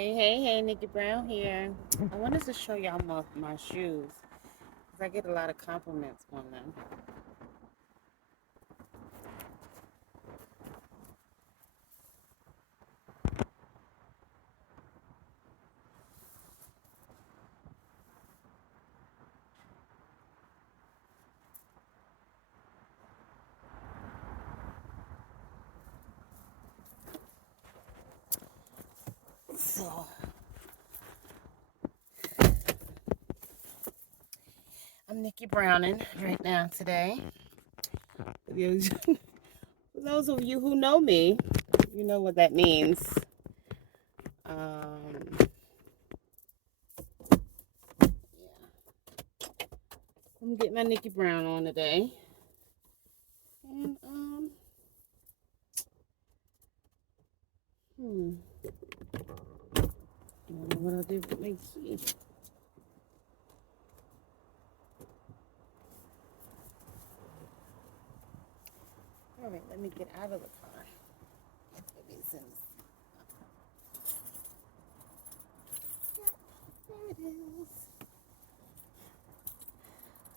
Hey, Nikki Brown here. I wanted to show y'all my shoes because I get a lot of compliments on them. So, I'm Nikki Browning right now today. For those of you who know me, you know what that means. Yeah, I'm getting my Nikki Brown on today. And, I don't know what I'll do with my key. All right, let me get out of the car. Maybe since, yep, there it is.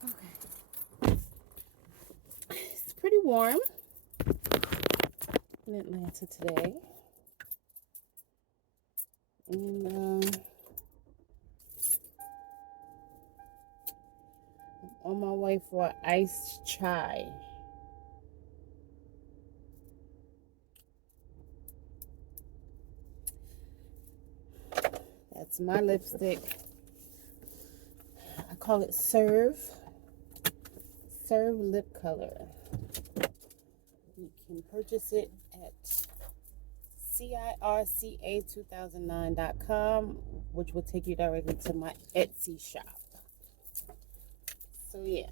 Okay. It's pretty warm in Atlanta today. And I'm on my way for iced chai. That's my lipstick. I call it Serve Lip Color. You can purchase it at circa2009.com, which will take you directly to my Etsy shop. So yeah,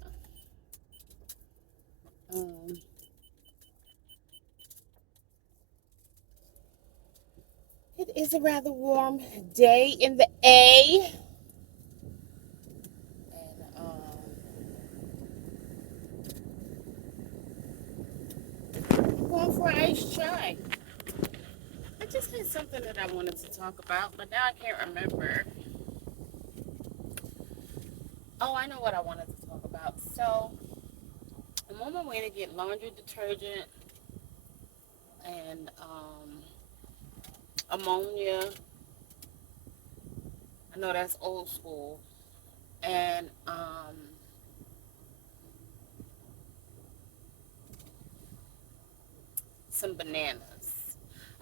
it is a rather warm day in the A, and I'm going for iced chai. I just had something that I wanted to talk about, but now I can't remember. Oh, I know what I wanted to talk about. So, I'm on my way to get laundry detergent and ammonia. I know that's old school. And some bananas.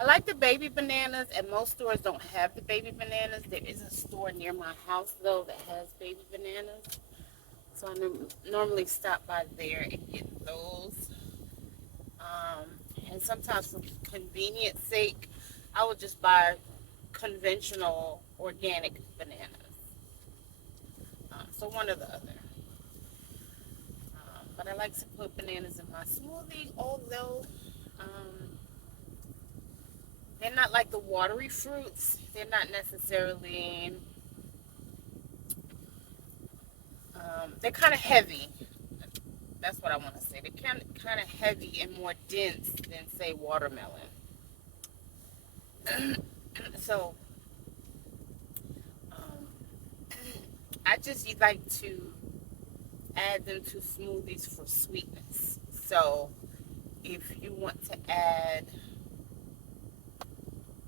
I like the baby bananas, and most stores don't have the baby bananas. There is a store near my house, though, that has baby bananas. So I normally stop by there and get those. Um, and sometimes for convenience sake, I would just buy conventional organic bananas. So one or the other. But I like to put bananas in my smoothie, although they're not like the watery fruits. They're not necessarily, they're kind of heavy. That's what I want to say. They're kind of heavy and more dense than, say, watermelon. So um, I just like to add them to smoothies for sweetness. So if you want to add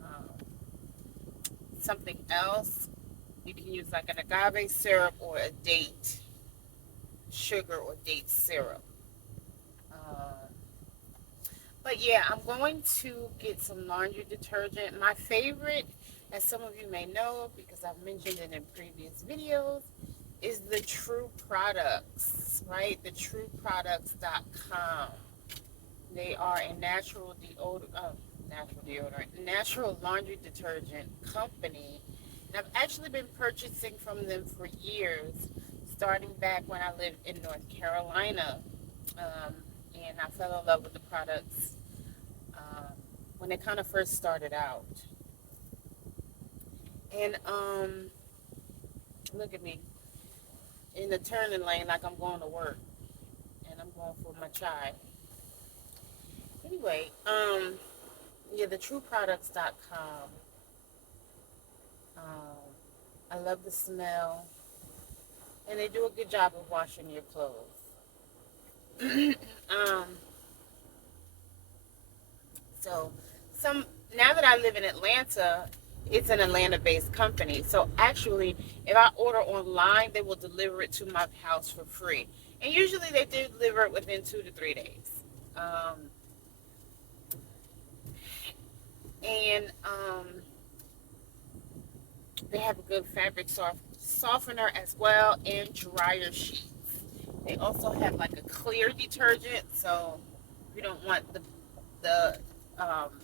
um, something else, you can use like an agave syrup or a date sugar or date syrup. Um, but yeah, I'm going to get some laundry detergent. My favorite, as some of you may know because I've mentioned it in previous videos, is the True Products, right? The TrueProducts.com. They are a natural laundry detergent company. And I've actually been purchasing from them for years, starting back when I lived in North Carolina. Um, and I fell in love with the products when they kind of first started out. And look at me in the turning lane like I'm going to work, and I'm going for my chai. Anyway, yeah, the TrueProducts.com. I love the smell, and they do a good job of washing your clothes. um, so some now that I live in Atlanta, it's an Atlanta-based company. So actually, if I order online, they will deliver it to my house for free, and usually they do deliver it within 2 to 3 days. And they have a good fabric softener as well, and dryer sheets. They also have like a clear detergent, so you don't want the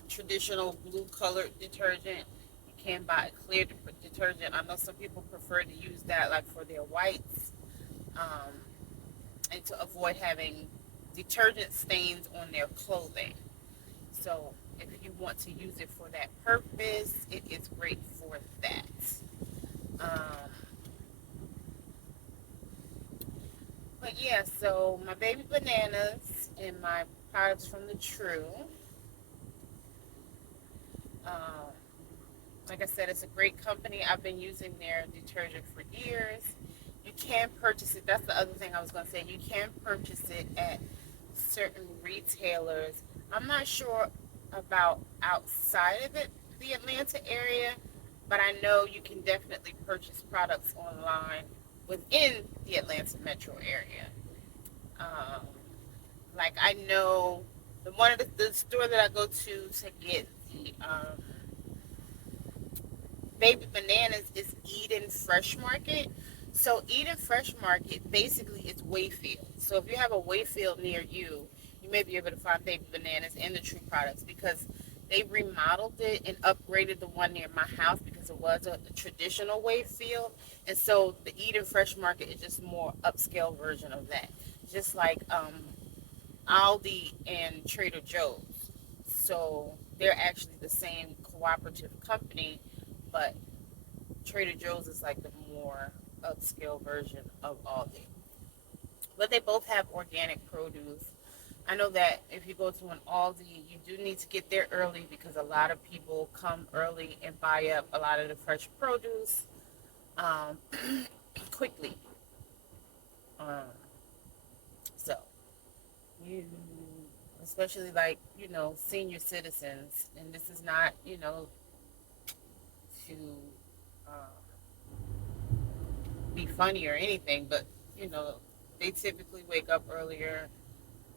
traditional blue colored detergent. You can buy a clear detergent. I know some people prefer to use that like for their whites, um, and to avoid having detergent stains on their clothing. So if you want to use it for that purpose, it is great for that. Um, but yeah, so my baby bananas and my products from the True. Um, like I said, it's a great company. I've been using their detergent for years. You can purchase it. That's the other thing I was going to say. You can purchase it at certain retailers. I'm not sure about outside of the Atlanta area, but I know you can definitely purchase products online within the Atlanta metro area. Um, like I know the store that I go to get the baby bananas is Eden Fresh Market. So Eden Fresh Market basically is Wayfield. So if you have a Wayfield near you, you may be able to find baby bananas and the True products because they remodeled it and upgraded the one near my house because it was a traditional Wayfield. And so the Eden Fresh Market is just more upscale version of that. Just like Aldi and Trader Joe's. So they're actually the same cooperative company, but Trader Joe's is like the more upscale version of Aldi. But they both have organic produce. I know that if you go to an Aldi, you do need to get there early because a lot of people come early and buy up a lot of the fresh produce um, quickly. Um, so you, especially like senior citizens, and this is not to be funny or anything, but you know, they typically wake up earlier.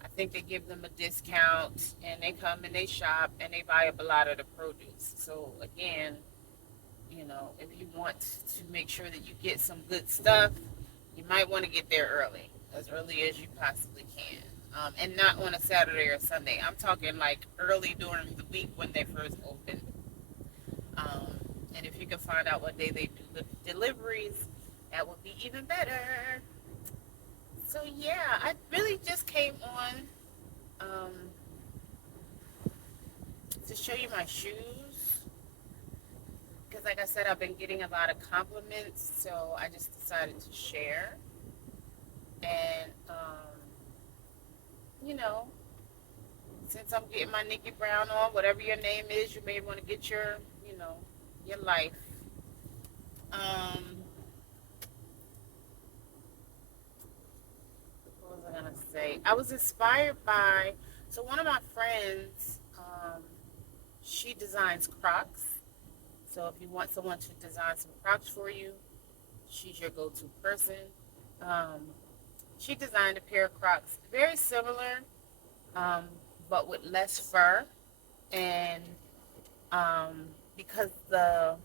I think they give them a discount and they come and they shop and they buy up a lot of the produce. So again, if you want to make sure that you get some good stuff, you might want to get there as early as you possibly can. And not on a Saturday or Sunday. I'm talking like early during the week when they first open. Um, and if you can find out what day they do the deliveries, that would be even better. So yeah, I really just came on um, to show you my shoes because, like I said, I've been getting a lot of compliments, so I just decided to share. And you know, since I'm getting my Nickie Brown on, whatever your name is, you may want to get your life. Um, what was I gonna say? I was inspired by one of my friends. She designs Crocs. So if you want someone to design some Crocs for you, she's your go-to person. Um, she designed a pair of Crocs very similar, um, but with less fur, and because the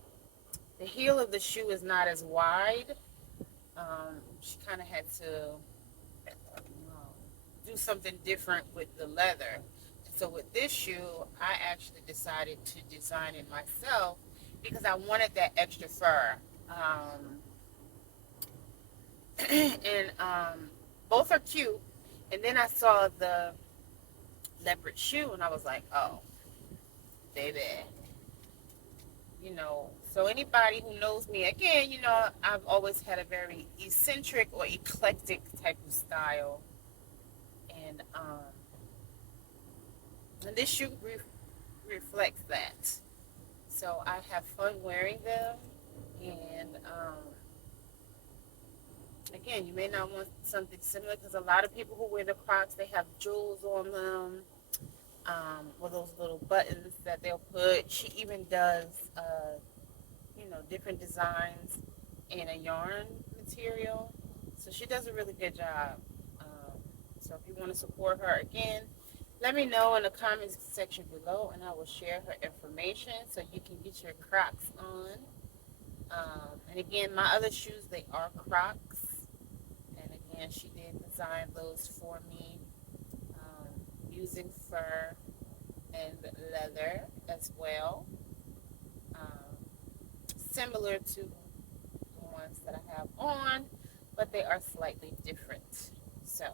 heel of the shoe is not as wide, she kind of had to do something different with the leather. So with this shoe, I actually decided to design it myself because I wanted that extra fur. And both are cute. And then I saw the leopard shoe, and I was like, oh, baby. So anybody who knows me, again, I've always had a very eccentric or eclectic type of style. And this shoe reflects that. So I have fun wearing them, and again, you may not want something similar because a lot of people who wear the Crocs, they have jewels on them, or those little buttons that they'll put. She even does, different designs in a yarn material. So she does a really good job. Um, so if you want to support her again, let me know in the comments section below, and I will share her information so you can get your Crocs on. And again, my other shoes, they are Crocs. And again, she did design those for me, using fur and leather as well. Um, Similar to the ones that I have on, but they are slightly different. So,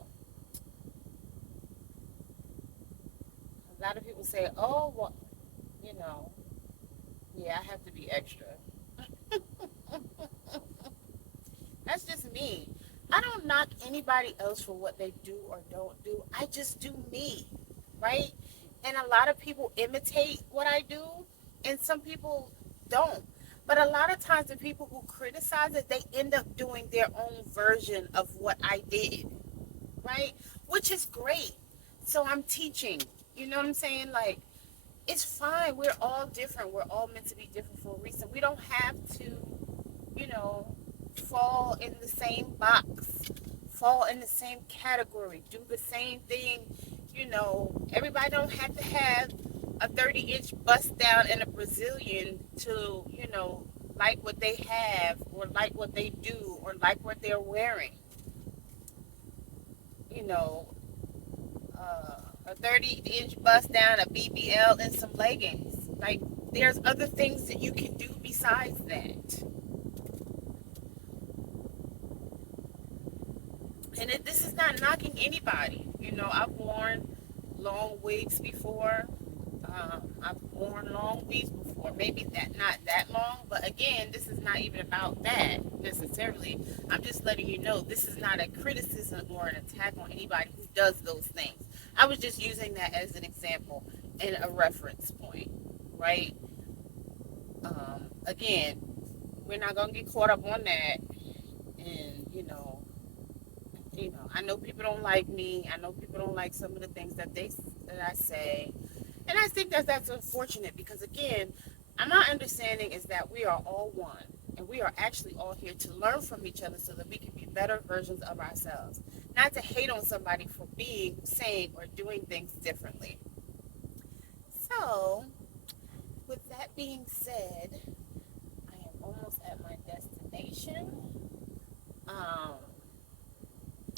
a lot of people say, oh, well, you know, yeah, I have to be extra. That's just me. I don't knock anybody else for what they do or don't do. I just do me, right? And a lot of people imitate what I do, and some people don't. But a lot of times, the people who criticize it, they end up doing their own version of what I did, right? Which is great. So I'm teaching. You know what I'm saying? Like, it's fine. We're all different. We're all meant to be different for a reason. We don't have to, you know, fall in the same box, fall in the same category, do the same thing. Everybody don't have to have a 30-inch bust down and a Brazilian to, like what they have or like what they do or like what they're wearing. You know, a 30-inch bust down, a BBL, and some leggings. Like, there's other things that you can do besides that. And this is not knocking anybody. I've worn long wigs before. I've worn long wigs before. Maybe not that long, but again, this is not even about that necessarily. I'm just letting you know this is not a criticism or an attack on anybody who does those things. I was just using that as an example and a reference point, right? Again, we're not gonna get caught up on that, and I know people don't like me. I know people don't like some of the things that I say, and I think that's unfortunate because again, my understanding is that we are all one, and we are actually all here to learn from each other so that we can be better versions of ourselves. Not to hate on somebody for being, saying, or doing things differently. So, with that being said, I am almost at my destination. Um,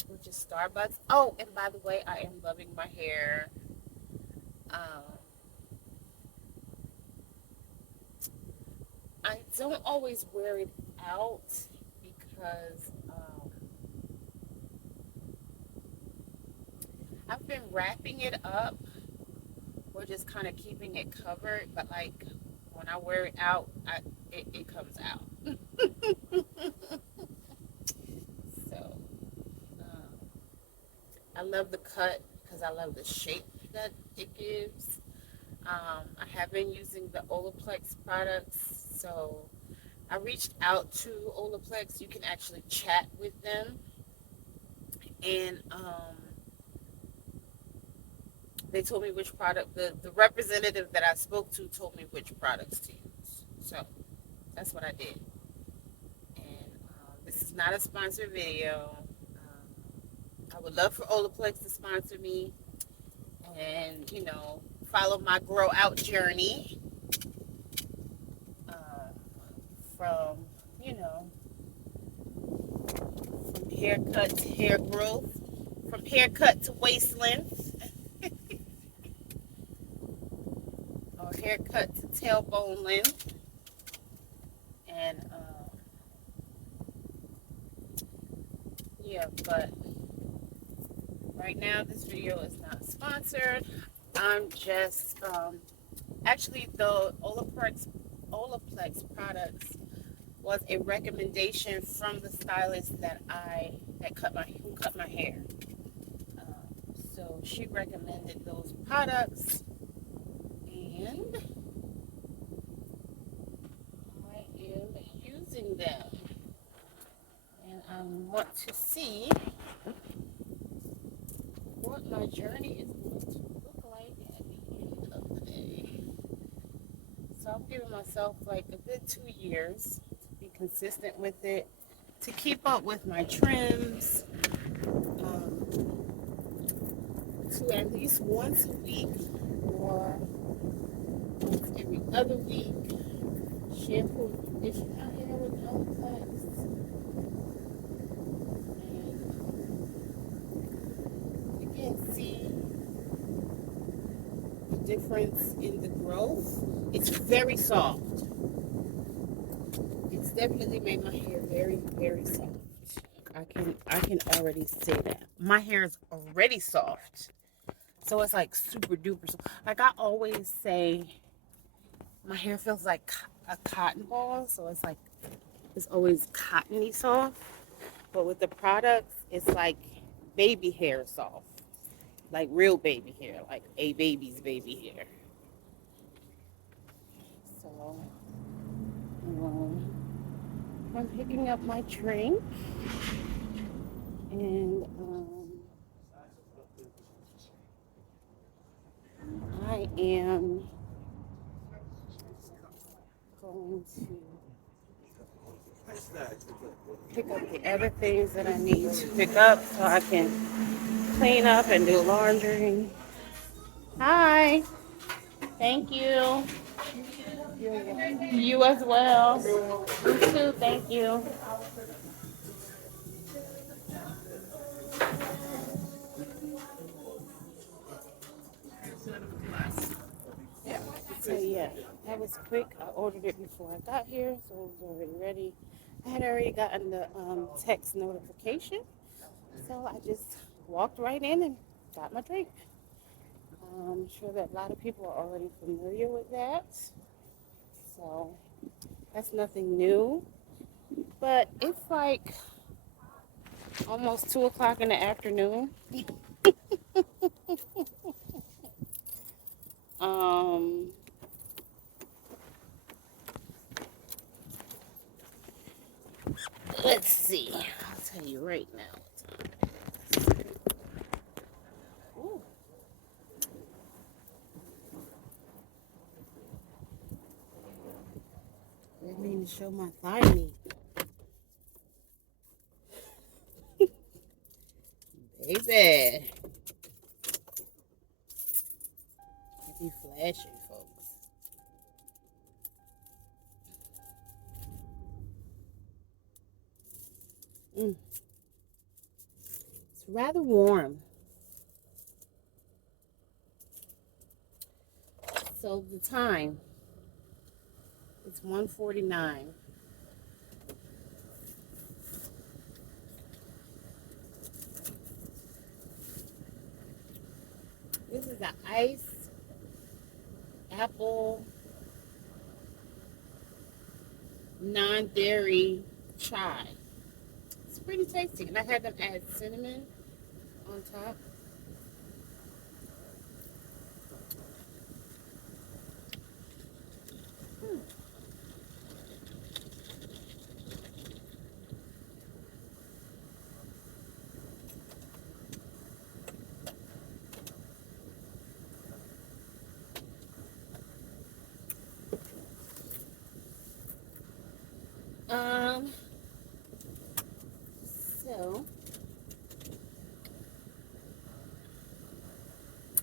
which is Starbucks. Oh, and by the way, I am loving my hair. Um, I don't always wear it out because I've been wrapping it up or just kind of keeping it covered. But like when I wear it out, it comes out. So I love the cut because I love the shape that it gives. I have been using the Olapex products, so I reached out to Olapex. You can actually chat with them, and they told me which product. The representative that I spoke to told me which products to use. So that's what I did. And this is not a sponsored video. I would love for Olapex to sponsor me, and follow my grow out journey. From, from haircut to hair growth, from haircut to waist length, or haircut to tailbone length. And, yeah, but right now this video is not sponsored. I'm just, actually the Olaplex products was a recommendation from the stylist who cut my hair. So she recommended those products, and I am using them, and I'm want to see what my journey is going to look like at the end of the day. So I'm giving myself like a good 2 years to be consistent with it, to keep up with my trims, to at least once a week or once every other week shampoo and condition my hair with Olapex. And again, see the difference in the growth. It's very soft. It's definitely made my hair very, very soft. I can already say that. My hair is already soft. So it's like super duper soft. Like I always say, my hair feels like a cotton ball. So it's always cottony soft. But with the products, it's like baby hair soft. Like real baby hair. Like a baby's baby hair. So I'm picking up my drink. And I am going to pick up the other things that I need to pick up so I can clean up and do laundry. Hi. Thank you. You as well. You too. Thank you. So yeah, that was quick. I ordered it before I got here, so it was already ready. I had already gotten the text notification, so I just walked right in and got my drink. I'm sure that a lot of people are already familiar with that, so that's nothing new. But it's like almost 2 o'clock in the afternoon. um, let's see. I'll tell you right now. Ooh. Let me show my thigh meat. Baby. It be flashing, folks. It's rather warm. So the time, it's 1:49. This is the ice apple non-dairy chai. It's pretty tasty. And I had them add cinnamon on top. So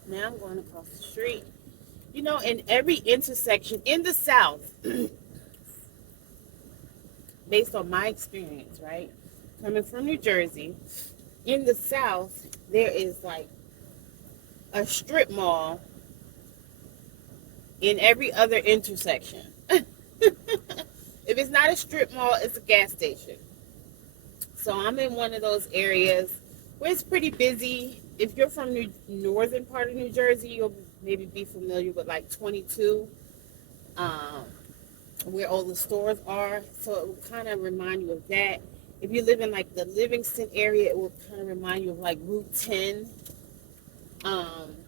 now I'm going across the street. You know, in every intersection in the South, based on my experience, right? Coming from New Jersey, in the South, there is like a strip mall in every other intersection. If it's not a strip mall, it's a gas station. So I'm in one of those areas where it's pretty busy. If you're from the northern part of New Jersey, you'll maybe be familiar with like 22, where all the stores are. So it will kind of remind you of that. If you live in like the Livingston area, it will kind of remind you of like Route 10.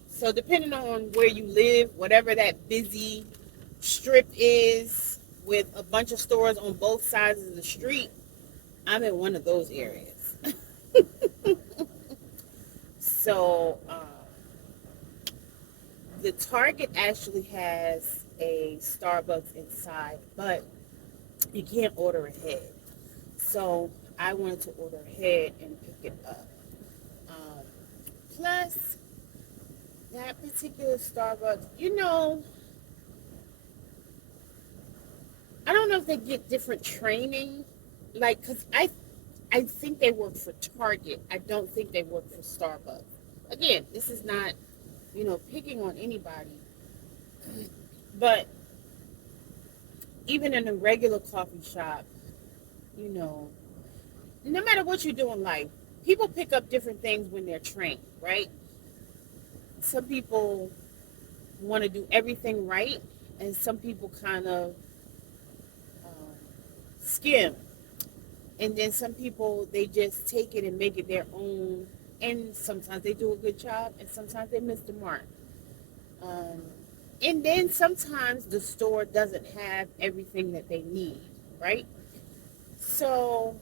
So depending on where you live, whatever that busy strip is with a bunch of stores on both sides of the street, I'm in one of those areas. So the Target actually has a Starbucks inside, but you can't order ahead. So I wanted to order ahead and pick it up. Um, Plus, that particular Starbucks, I don't know if they get different training, like, cause I think they work for Target. I don't think they work for Starbucks. Again, this is not picking on anybody, but even in a regular coffee shop, you know, no matter what you do in life, people pick up different things when they're trained, right? Some people want to do everything right, and some people kind of um, skim. And then some people, they just take it and make it their own. And sometimes they do a good job, and sometimes they miss the mark. Um, and then sometimes the store doesn't have everything that they need, right? So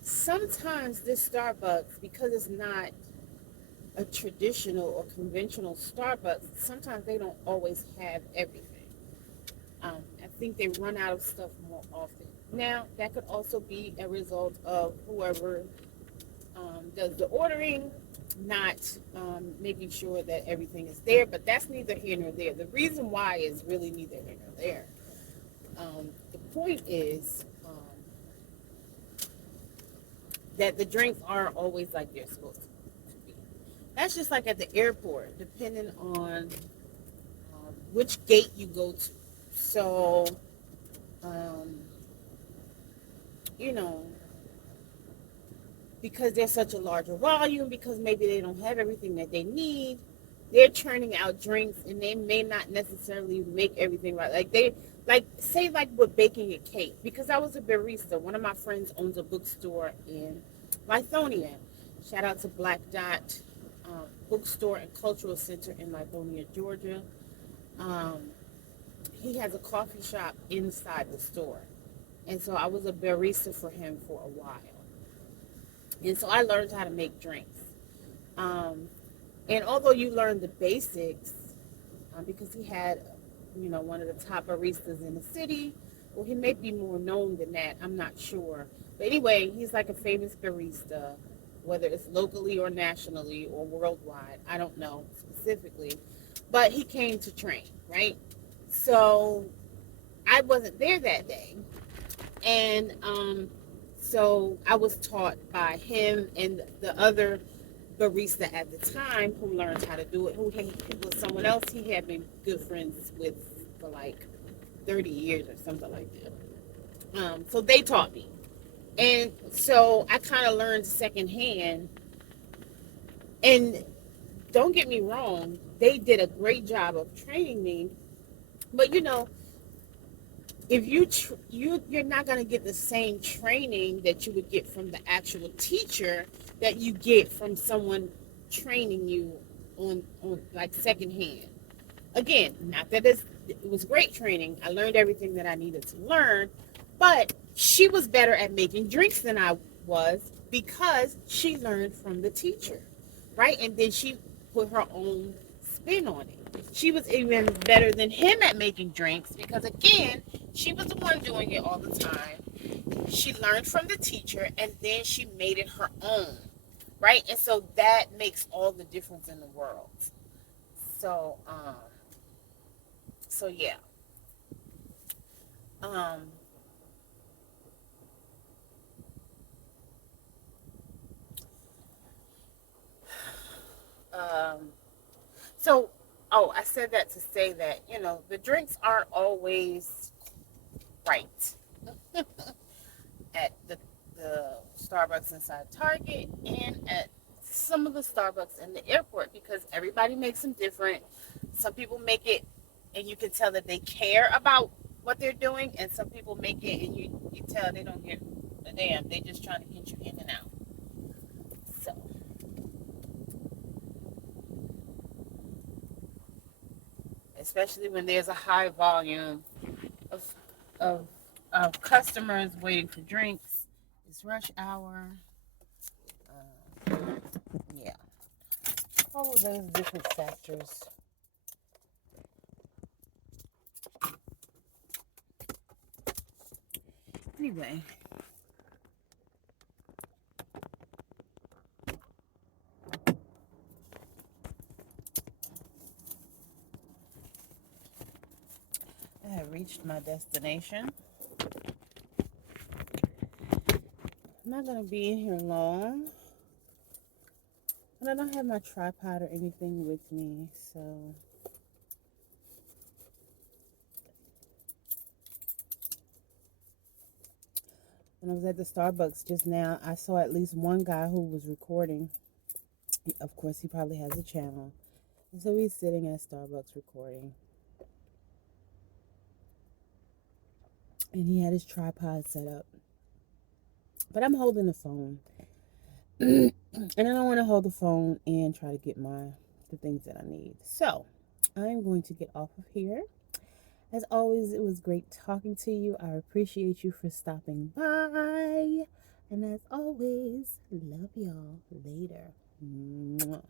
sometimes this Starbucks, because it's not a traditional or conventional Starbucks, sometimes they don't always have everything. I think they run out of stuff more often. Now, that could also be a result of whoever does the ordering, not making sure that everything is there, but that's neither here nor there. The reason why is really neither here nor there. The point is that the drinks aren't always like they're supposed to be. That's just like at the airport, depending on which gate you go to. So, um, you know, because there's such a larger volume, because maybe they don't have everything that they need, they're churning out drinks and they may not necessarily make everything right. Like say like with baking a cake, because I was a barista. One of my friends owns a bookstore in Lithonia. Shout out to Black Dot Bookstore and Cultural Center in Lithonia, Georgia. Um, he has a coffee shop inside the store. And so I was a barista for him for a while. And so I learned how to make drinks. Um, and although you learn the basics, because he had, one of the top baristas in the city, or he may be more known than that, I'm not sure. But anyway, he's like a famous barista, whether it's locally or nationally or worldwide. I don't know specifically. But he came to train, right? So I wasn't there that day. And so I was taught by him and the other barista at the time who learned how to do it, who he was someone else he had been good friends with for like 30 years or something like that. So they taught me. And so I kind of learned secondhand. And don't get me wrong, they did a great job of training me. But if you're not going to get the same training that you would get from the actual teacher that you get from someone training you on like secondhand. Again, not that it was great training. I learned everything that I needed to learn, but she was better at making drinks than I was because she learned from the teacher, right? And then she put her own spin on it. She was even better than him at making drinks because, again, she was the one doing it all the time. She learned from the teacher and then she made it her own, right? And so that makes all the difference in the world. So, yeah. Um, um, so, oh, I said that to say that, the drinks aren't always right at the Starbucks inside Target and at some of the Starbucks in the airport because everybody makes them different. Some people make it and you can tell that they care about what they're doing, and some people make it and you tell they don't give a damn. They just trying to get you in and out. So, especially when there's a high volume of of, of customers waiting for drinks. It's rush hour. All of those different factors. Anyway. I have reached my destination. I'm not going to be in here long. And I don't have my tripod or anything with me, so when I was at the Starbucks just now, I saw at least one guy who was recording. Of course, he probably has a channel. And so he's sitting at Starbucks recording. And he had his tripod set up. But I'm holding the phone. And I don't want to hold the phone and try to get the things that I need. So I'm going to get off of here. As always, it was great talking to you. I appreciate you for stopping by. And as always, love y'all. Later. Mwah.